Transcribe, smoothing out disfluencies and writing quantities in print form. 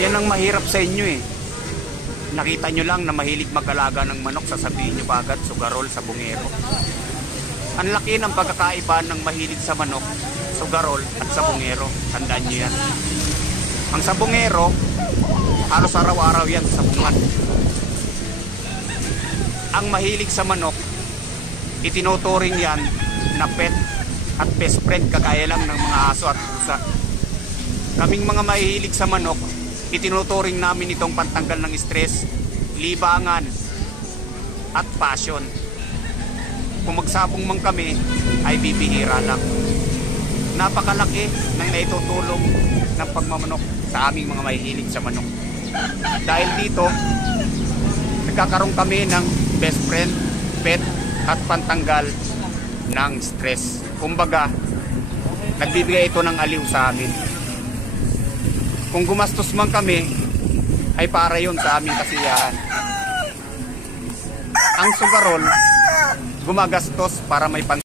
Yan ang mahirap sa inyo eh. Nakita nyo lang na mahilig mag-alaga ng manok, sasabihin nyo agad sugarol sa bungero. Ang laki ng pagkakaiba ng mahilig sa manok, sugarol at sa bungero. Tandaan nyo yan. Ang sa bungero, halos araw-araw yan sa bungan. Ang mahilig sa manok, itinuturing yan na pet at best friend, kagaya lang ng mga aso at pusa. Kaming mga mahilig sa manok, itinuturing namin itong pantanggal ng stress, libangan at passion. Kung magsabong man kami ay bibihira lang. Napakalaki ng naitutulong ng pagmamanok sa aming mga mahilig sa manok. Dahil dito, nagkakaroon kami ng best friend, pet at pantanggal ng stress. Kumbaga, nagbibigay ito ng aliw sa amin. Kung gumastos man kami, ay para yun sa aming kasiyahan. Ang sugarol, gumagastos para may